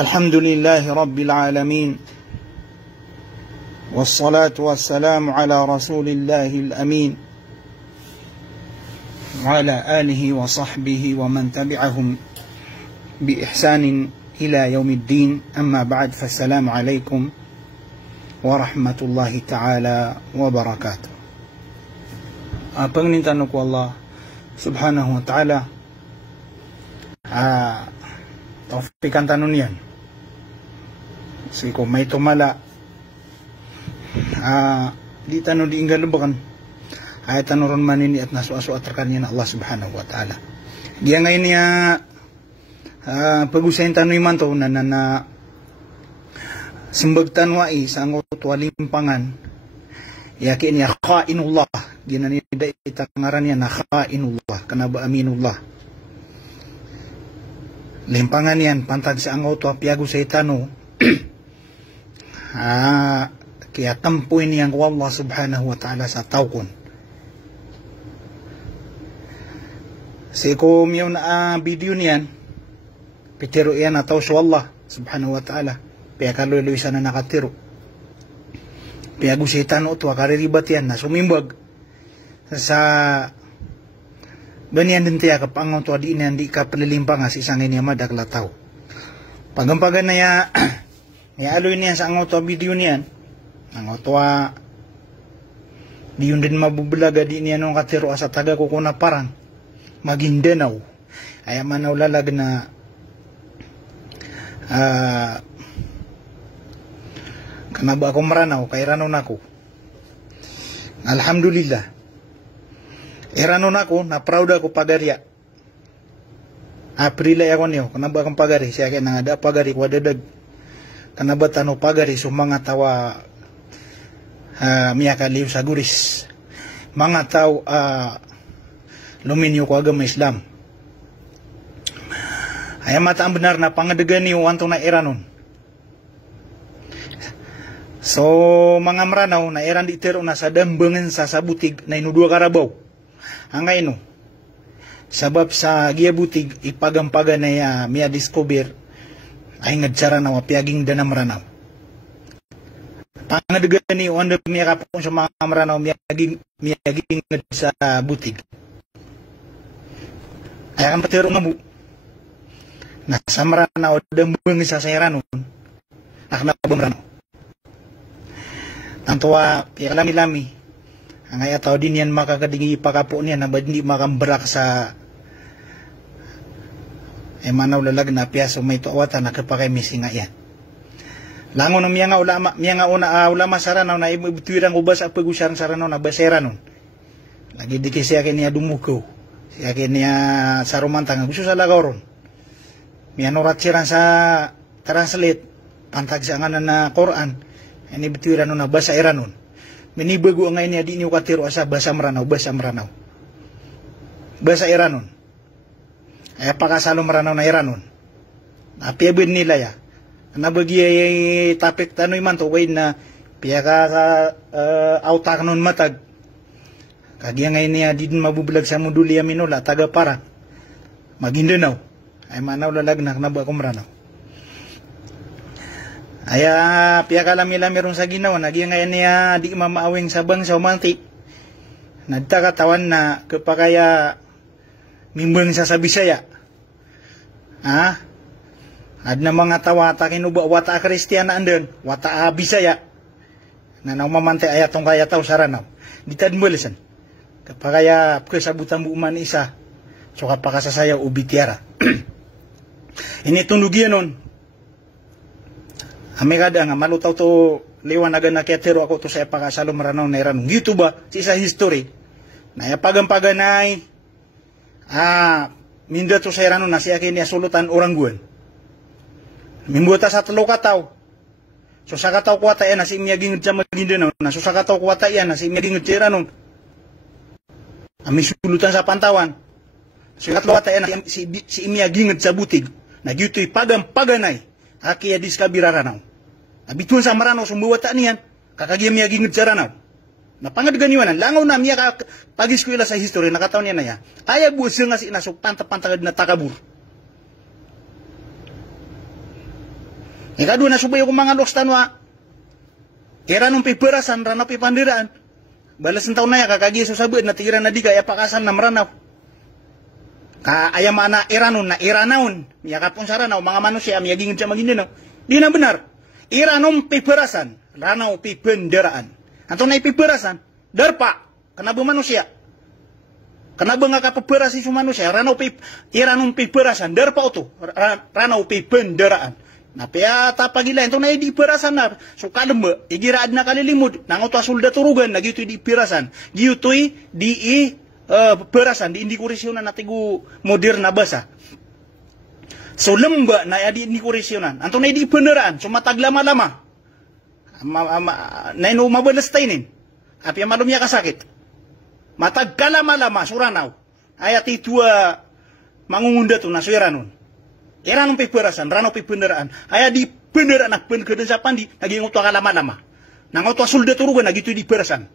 الحمد لله رب العالمين والصلاة والسلام على رسول الله الأمين وعلى آله وصحبه ومن تبعهم بإحسان إلى يوم الدين أما بعد فالسلام عليكم ورحمة الله تعالى وبركاته. Pengintan ko Allah subhanahu wa ta'ala taufikan tanun yan siko may tumala di tanun di inggal lubakan ay tanuron manini at nasu-asu at rakanyan Allah subhanahu wa ta'ala. Diya ngayon niya pag-usayin tanong iman to na sembag tanwai sa angot walimpangan yakin niya khainullah ginanida itangaran niya na khainullah kanaba aminullah limpangan yan pantag sa angot piago sa itano kaya tampuin niyang Allah subhanahu wa ta'ala sa tawkon siko miyaw na video niyan pitiro iyan na taw sa Allah subhanahu wa ta'ala pia kaluloy sana nakatiro piago sa itano ito akariribat yan na sumimbag sa banyan din tiya kapangon to di na hindi ka palilimpang as isang niya madaglataw pagampagan na ya aloy niya sa angot to video niyan angot to di yun din mabubulaga di niya nung katiro asa taga ko kuna parang magindenaw ay manaw lalag na kanaba ako maranaw kay ranon ako alhamdulillah eranon ako na proud ako pagarya April ay ako niyo kanaba akong pagari siya kaya nangada pagari ko dadag kanaba tano pagari so mga tawa miya kaliw sa guris mga taw luminyo ko agama Islam ay mata ang benar na pangadagan niyo antong na eranon so mga maranaw na eran di tero na sa dambangan sa sabutig na inudua karabaw hangay no sabab sa giya butig ipagampaga na miya discover ay ngadsara na wapiaging dana maranaw pangadagan niyo anda miya kapon sa mga maranaw miyaging sa butig ay ang patero nga mo nasa maranaw dambangan sa sayranon naknabang maranaw tantuwa lami-lami ang ayataw din yan makakadingi pakapo niya na ba hindi makambrak sa manaw lalag na piyaso may tuwata na kapakay missing nga yan langon ng miya nga ulama saranaw na ibutwirang ubas at pag-usarang saranaw na basera nun lagi di kasi siya niya dumukaw siya niya sa romantang gusto sa lagaw ron miya nurat siya sa translate pantag sa nga na Quran yan ibutwiran nun na basera nun minibago ang ngayon niya di niyo katiro asa basa maranaw basa iranon ay pakasalo maranaw na iranon apiabin nila ya nabagi tapik tanoy man to way na piya ka autak nun matag kagya ngayon niya di din mabubulag sa muduli aminola taga para magindenaw ay manaw lalagnak naba ko maranaw aya piya kalami-lami ron sa ginawa nagyang ngayon niya di mamaawing sabang sa umanti nagtakatawan na kapakaya mimbang sa Bisaya ad na mga tawata kinuba wata Kristiyana andun wata Bisaya na namamante ayatong kaya tao saranaw di tadmbalisan kapakaya kasabutan buuman isa so kapakasasayaw ubitiara ini tundugian nun amigada nga malutaw to liwanagan na ketero ako to sa ipakasalo maranaw na iranong gitu ba si isa history na ipagampaganay minda to sa iranong na siya kini sulutan orangguan mimbuta sa talo kataw so sa kataw kuwata yan na si imyaging sa magindaw na so sa kataw kuwata yan na si imyaging sa iranong sulutan sa pantawan so katlo kata yan na si imyaging sa butig na gitu ipagampaganay aki adis kabiraranaw abituan sa maranaw sumbuwata niyan kakagiyam niya gingid sa ranaw napangadaganiwanan langaw na miya pagis ko ila sa history nakataon niya na ya kaya busa nga si inasok pantapantagad na takabur Ikadu na subayo ko mga loks tanwa. Kira nung piperasan, ranaw pipandiraan. Balas ng taon na ya, kakagi so sabit na tira na di kaya pakasan na maranaw. Ayam na iranaun. Miyakapon sa ranaw, mga manusia, miyagingin siya magindinaw. Di na benar. Iranong piperasan, ranaw pipandiraan. Anto na ipiperasan, darpa, kanabo manusia. Kanabo nga kapaperasi sa manusia, iranong piperasan, darpa oto, ranaw pipandiraan. Napaya tapagila, ito na di pirasan na. So kalamba, igiraad na kalilimod. Nang ito asulda turugan, nagito di pirasan. Gito'y di pirasan, di indi koresyonan na tigo moderna basa. So lamba na di indi koresyonan. Anto na di peneraan, so mataglama-lama. Na ino mabalastaynin. Apya malumya kasakit. Matagkalama-lama, suranaw. Ayat itu mangungunda to na suyaranon. Iranong piperasan, ranaw pipeneraan. Aya di peneraan na penkedensapan di, naging uto kalama-lama. Nang uto sulda turugan, nagito di perasan.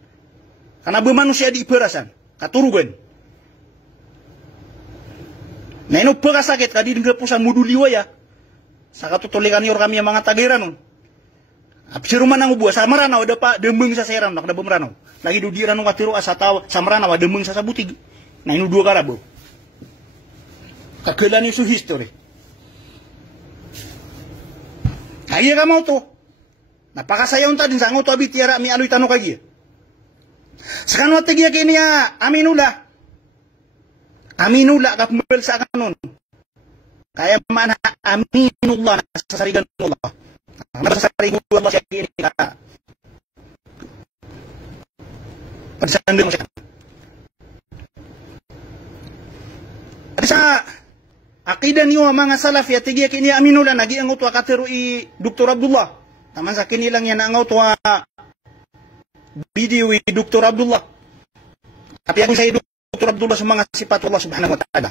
Karena manusia di perasan, katurugan. Na ino pagkasakit, kadi dengan pusan muduliwaya. Sa katutulikan niyo kami ang mga tagiran nun. Apsiruman ang ubuwa, sa maranaw, ada pa, demeng sa seran, nakada bumranaw. Lagi dudiran ng katiro, asataw, sa maranaw, demeng sa sabutig. Na ino dua karabo. Kakilan niyo su history. Kaya ka mo to. Napakasayaw ta din sa ngo to abitiara mi aloy tanong kagi. Sa kanwa tigiya kini aminula. Aminula ka pumel sa kanon. Kaya man aminullah sa sarigan Allah. Sa sarigan Allah siya kini ka. Pagsandang siya. Sa akidah niyo mga salaf ya tigiya kini aminula nagi ang utwa katero i Dr. Abdullah. Taman sa kini lang yan ang utwa video i Dr. Abdullah. Tapi ako sa Dr. Abdullah sa mga sifat Allah subhanahu wa ta'ala.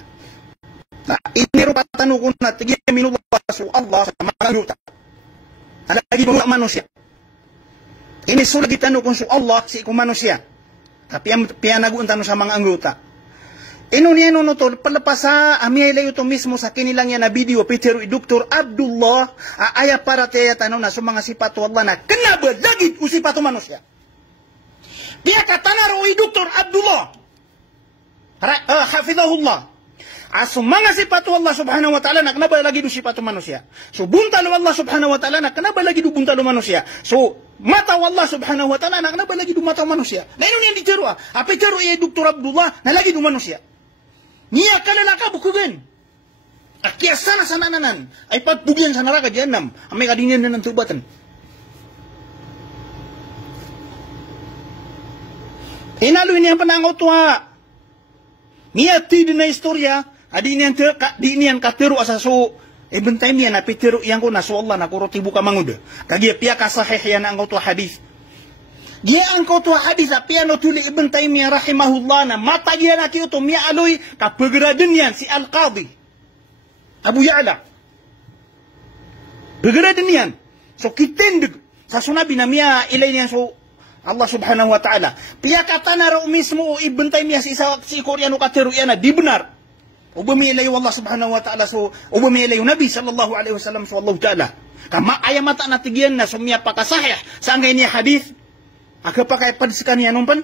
Na inirupa tanong ko na tigiya aminullah su Allah sa mga luta. Alagi mo manusia. Ini sulagi tanong ko su Allah si iku manusia. Tapi ang piyanagun tanong sa mga anggota. Ino niya no to palapasa amiyay layo to mismo sa kinilang yan na video Peter Dr. Abdullah aya para tiya tanong na sa mga sipato Allah na kenapa lagi usipato manusia. Dia kata na Dr. Abdullah hafizahullah aso mga sipato Allah subhanahu wa ta'ala na kenapa lagi do sipato manusia. So buntalo Allah subhanahu wa ta'ala na kenapa lagi do buntalo manusia. So mata Allah subhanahu wa ta'ala na kenapa lagi do mata manusia. Na ino niya diteru apa teru iya Dr. Abdullah na lagi do manusia. Niya kalalaka bukugan. Akia sana sanananan. Ay pagpugyan sa neraka jahanam. Amay kadingin na ng tubatan. Inalo ini ang panangaw tuwa. Niya ti din na istorya. Adi niyan katero asaso. Ibn Taymiyyah na pitero yang ko na so Allah na kurotibu ka manguda. Kagi piya ka sahih yan ang tuwa hadith. Dia angkau tu hadis apia no tuli Ibn Taimiyah rahimahullah na mata dia na kiyo to miya aloy ka pagradin yan si Al-Qadi Abu Ya'la pagradin yan so kitindig sa sunabi na miya ilay niyan so Allah subhanahu wa ta'ala piya kata na raw mismo Ibn Taimiyah si Koreano katero yan na di benar ubamilayo Allah subhanahu wa ta'ala so ubamilayo Nabi sallallahu alaihi wasallam so Allah ta'ala kama ayamata na tigyan na sumya pakasahih sa angay niya hadith Aka pakai padisikan yan umpan.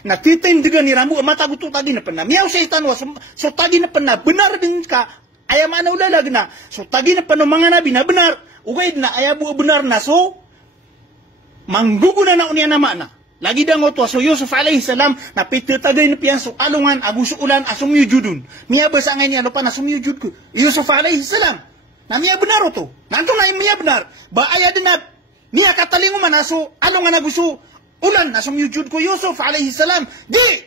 Na titindigan ni rambu mata gutu tadi na pena. Miyaw syaitan wa so tadi na pena benar din ka. Aya mana ulalag na. So tadi na pena mga nabi na benar. Ugay na aya bu benar na so mangguguna na unya nama na. Lagi dang oto so Yusuf alaihi salam na pitagay na piyan so alungan agusuulan asumyujudun. Miya basa ngay niya lupa na sumyujud ko. Yusuf alaihi salam. Na miya benar oto. Nanto na miya benar. Ba aya din na miya katalinguman na so alungan agusu ulan na sumyujud ko Yusuf alaihi salam. Di!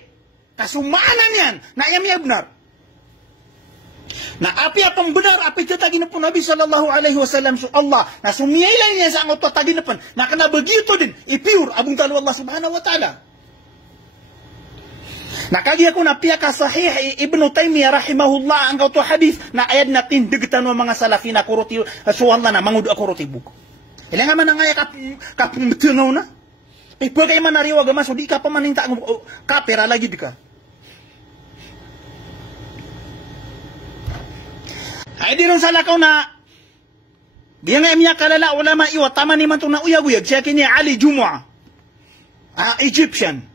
Kasumaanan yan. Na iya benar. Na api apang benar, api tatagi na po Nabi sallallahu alaihi wasallam so Allah. Na sumiyailan niya sa ang tatagi na po. Na kana begitu din. Ipiur abung talo Allah subhanahu wa ta'ala. Nakagi ako na piya ka sahih Ibn Taymiyah rahimahullah ang kauto hadith na ayad na tindigtan ng mga salafi na kuruti so Allah na mangud akuruti buko. Ilang man ang aya kapumtunaw na. Pagkay man nariwag mas, so di ka pa maninta kapera lagi di ka. Ay di rin sa lakaw na Dia nga miya kalala ulama iwa tamani man tuna uyag-uyag siya kini Ali Jumu'ah. Egyptian.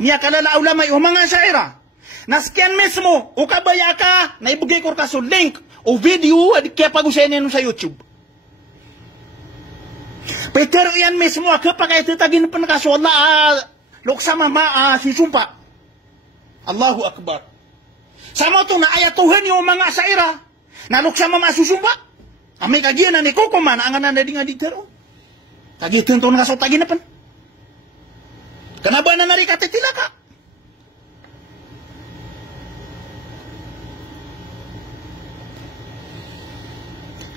Miya kalala ulama iwa mga syaira. Naskian mismo o kabaya ka na ibigay ko ka so link o video at kaya pag-usayin nyo sa YouTube. Pero yan mismo kapag ito tagin pa nakaso Allah luksama sisumpa. Allahu Akbar. Sama to na ayatuhan yung mga syaira na luksama susumpa. Amay kagiyan na ni Kokoman ang ananda di nga di tero. Kagiyan to nakaso tagin na pan. Kenapa na narikate tilaka?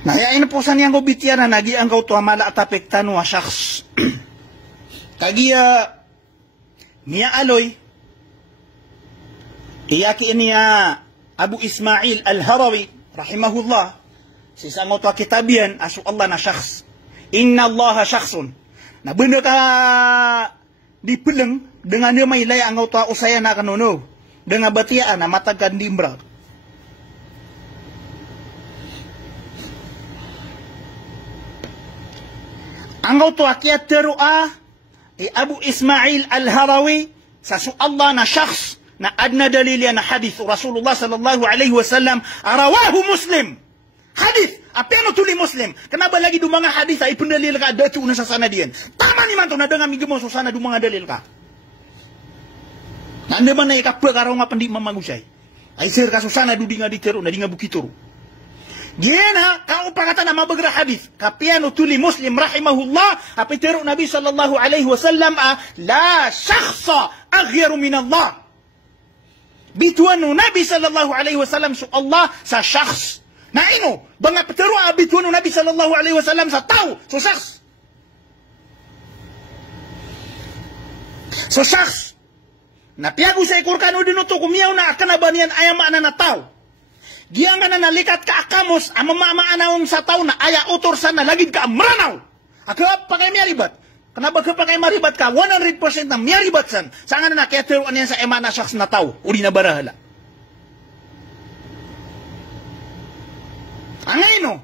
Nah, ya ini posan yang bitiara nagi angkau tua mala atapek tanu wa syakhs. Kagia Mia Aloy iyaki ini ya Abu Ismail Al-Harawi rahimahullah sisa angkau tua kitabian asu Allah na syakhs. Inna Allah syakhsun. Nah, benda ka dipeleng dengan dia mai lay angkau tua usaya na kanono dengan batiaan na matagan dimbra. Angau tu akia terua Abu Ismail Al-Harawi sasu Allah na syakhs na adna dalil na hadis Rasulullah sallallahu alaihi wasallam arawahu Muslim. Hadis apa yang tuli Muslim? Kenapa lagi du mga hadis ay pendalil ka datu na sa sanadian. Tama ni man to na dengan migmo sa sana du mga dalil ka. Nande man na ikapwe karo nga pandi mamagusay. Ay sir ka susana du dinga ditero na dinga bukituro. Gina kau pakata na mabagra hadis kapiano tuli Muslim rahimahullah apiteru Nabi sallallahu alaihi wasallam la syakhsa aghyaru min Allah bituanu Nabi sallallahu alaihi wasallam su Allah sa syakhs na ino banga peteru bituanu Nabi sallallahu alaihi wasallam sa tau su syakhs na piagu sa ikurkanu dinuto kumiyaw na akan abanian ayama na tau. Dia nga na nalikat ka akamos ang mamamaanaon sa tao na aya utor sana lagid ka amranaw. Ako pa kay miyaribat. Kanaba ka pa kay maribat ka 100% na miyaribat san. Sa nga na naketero aniyan sa emana syaks na tao. Uli na barahala. Angay no.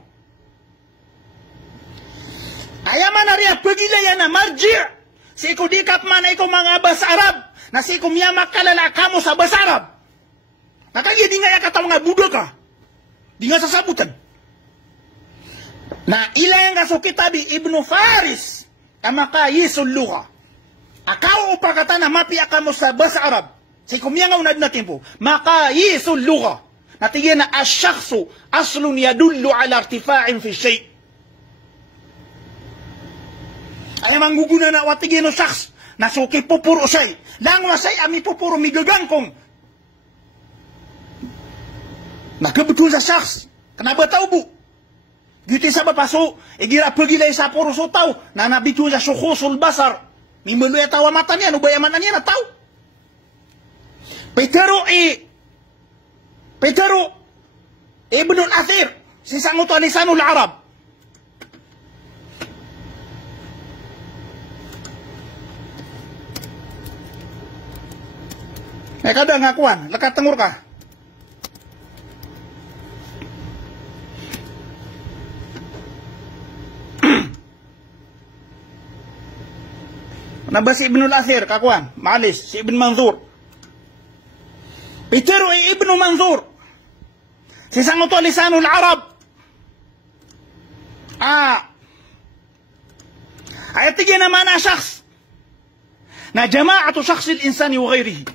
Ayaman na riya pagilayan na marji'. Si ikaw di kap man ikaw mga bas Arab. Na si ikaw miyamak kalala kamo sa bas Arab. Nakagya di nga yakataw nga budo ka. Di nga sasabutan. Na ilang nga so kitabi Ibnu Faris amakayisul lugha. Akaw upakata na mapi akamo sa basa Arab. Sa kumiyang unad na tempo. Makayisul lugha. Natigyan na asyakhsu aslun yadullu ala irtifa'in fi shay'. Ay mangguguna na watigyan no syakhs. Nasuki pupuro say. Lang wasay ami pupuro migagangkong. Nakabetul sa syakhs. Kenapa tahu bu? Gitu sa bapaso. Gira pergi lay sa puro so tau. Na nabitul sa sukhusul basar. Mimbaluya tawa mata niya. Nubayaman na niya na tau. Petero Ibnul Athir. Sisang uto lisanul Arab. Kadang ngakuan. Lekat tengur ka. Nabas si Ibnul Athir, kakuan, maalis, si Ibn Manzur. Pero Ibn Manzur, si sango to lisanul Arab. Ayat tiga naman na syakhs. Na jama'atu syakhsil insani wa ghairihi.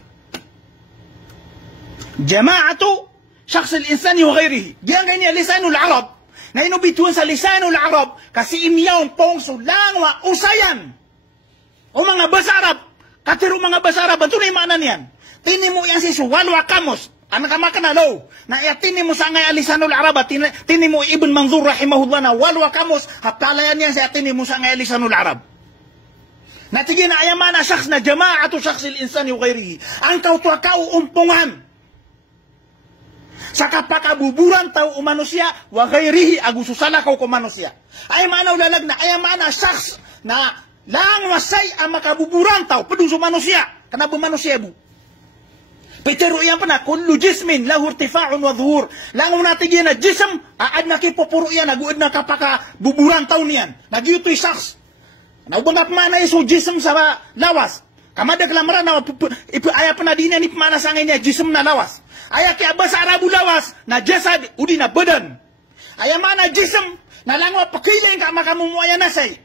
Jama'atu syakhsil insani wa ghairihi. Diyan kanya lisanul Arab. Na inubituan sa lisanul Arab, kasi imyaw pong sulang wa usayan. O mga basa Arab, katiro mga basa Arab, ang tunay maanan yan. Tini mo yan si Suwalwa Kamos, anak ka na low, na tini mo sa ngay alisanul Arab, tini mo Ibn Manzur rahimahullah na Walwa Kamos, hapalayan yan sa tini mo sa ngay alisanul Arab. Natigin na ayaman na syaks na jama'atu syaksil insani wa ghairihi. Ang kautua kau umpungan. Sa kapakabuburan tao manusia, wa ghairihi agususala kau ko manusia. Ay manaw lalag na ayaman na syaks na lang wasay ang makabuburan tao, pedung sa manusia. Kenapa manusia bu? Petero yan pa na, kullu jismin lahu irtifa'un wa dhuhur. Langaw natin yan na jism, aad na kipopuro yan, naguad na kapaka buburan taon yan. Nagyutoy saks. Naubangap mana iso jism sa lawas. Kamadag lamara na, aya pa na din yan, ipmana sa ngayon niya, jism na lawas. Aya kaya ba sa Arabu lawas, na jasad, udi na badan. Aya mana jism, na langaw pakiling ka makamumuaya na say.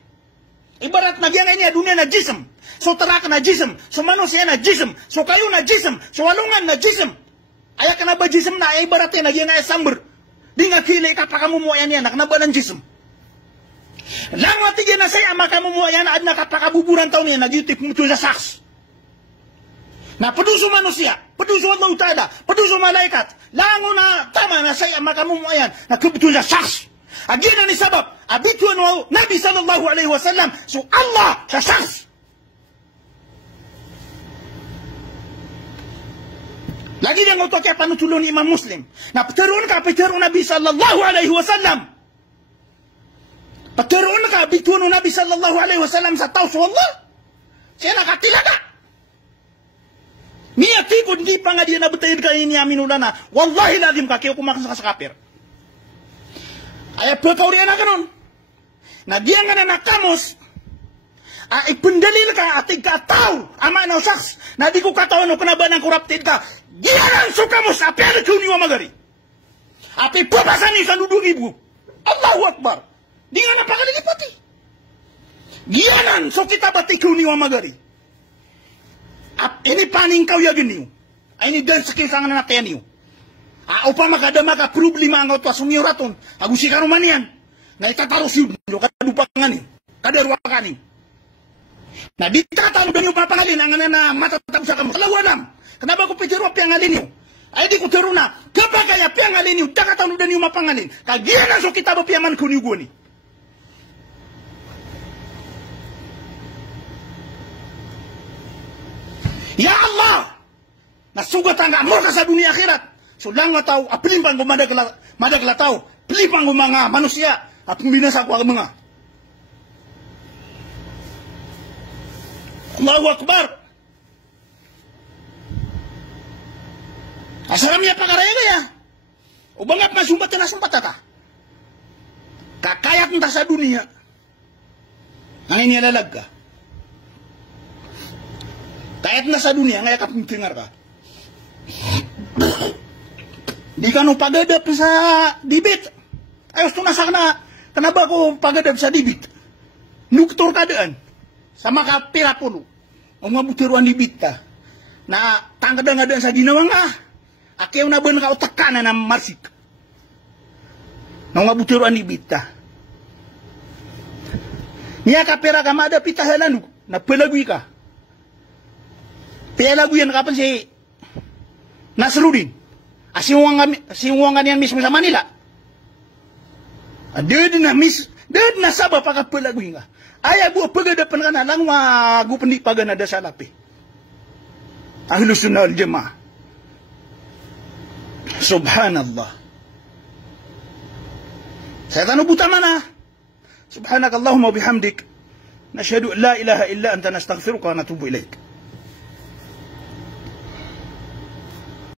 Ibarat nagyangay niya dunia na jism. So teraka na jism. So manusia na jism. So kayu na jism. So walungan na jism. Aya kenapa jism na ay ibaratnya nagyangay samber. Di nga kili ka pakamumuayan niya na kenapa ng jism. Langwa tigyan na saya makamumuayan na ad na kapakabuburan taon niya nagyutip mutul sa saks. Na peduso manusia, peduso Allah Ta'ala, peduso malaikat. Lango na tama na saya makamumuayan na kebetul sa saks. Agina ni sabab abituan wa Nabi sallallahu alaihi wasallam so Allah sa saks. Lagi yang utok kaya panutulun Imam Muslim. Na peterun ka peterun Nabi sallallahu alaihi wasallam. Peterun ka abituan Nabi sallallahu alaihi wasallam sa tao so Allah. Siya nakatilaga. Niya tikod di pa nga diya nabatayin ka ini aminulana. Wallahi lazim ka kayo kumakas sa kafir. Ay pagkaurian na kanon. Na diyan nga na nakamos. Ipendalil ka atig ka tao. Ama na usaks. Na di ko katawan no kanaba ng corrupted ka. Diyan ang suka mo sa apian ko niwa magari. Api papasan ni sa ludong ibu. Allahu Akbar. Di nga napakalilipati. Diyan ang so kita bati ko niwa magari. Ini paning kau ya geniw. Ay ni dan sekisangan na natin niyo. Upama kada maka problema ang otwa sumiuraton. Agusi karumanian. Na itataros yun. Kadupangan ni. Kadaruakan ni. Na di tatalo dan yung papangalin. Ang na matatap sa kamu. Kalawanam. Kenapa ko pitiro piangalin niyo? Ay di ko teruna. Kapag kaya piangalin niyo. Takatalo dan yung mapangalin. Kagiyan na so kita ba piaman ko niyo ni. Ya Allah. Nasugat ang amor ka sa dunia akhirat. So lang nga tao, apilipang ko madagla tao, pilipang ko mga manusia, at binasa ko ang mga. Allahu Akbar. Asaram niya pakaraya ya. Ubangap na sumbat na sumbat ata. Kakayat nta sa dunia. Ang inialalag ka. Kayat na sa dunia, ngaya kapintingar ka. Di ka no pagadap sa dibit. Ayos to nasa na, kanaba ko pagadap sa dibit. Nuktor kadaan. Sama ka pira pulo. O nga butiruan dibit ta. Na tangkada nga daan sa ginawang Akiyaw na ba ka utak ka na ng marsik. Na nga butiruan dibit ta. Niya ka pira ka madapit halan. Na pelagwi ka. Pelagwi yan kapan si Nasruddin. Siwangan yan mismo sa Manila. Dede na sabah pakapalagwi nga. Ay abu pagadapan ka na lang wagu pendipagan ada sa lapi. Ahlus Sunnah wal Jamaah. Subhanallah. Saya tanu buta mana? Subhanakallahumma bihamdik. Nashhadu an la ilaha illa anta nastaghfiruka wa natubu ilaik.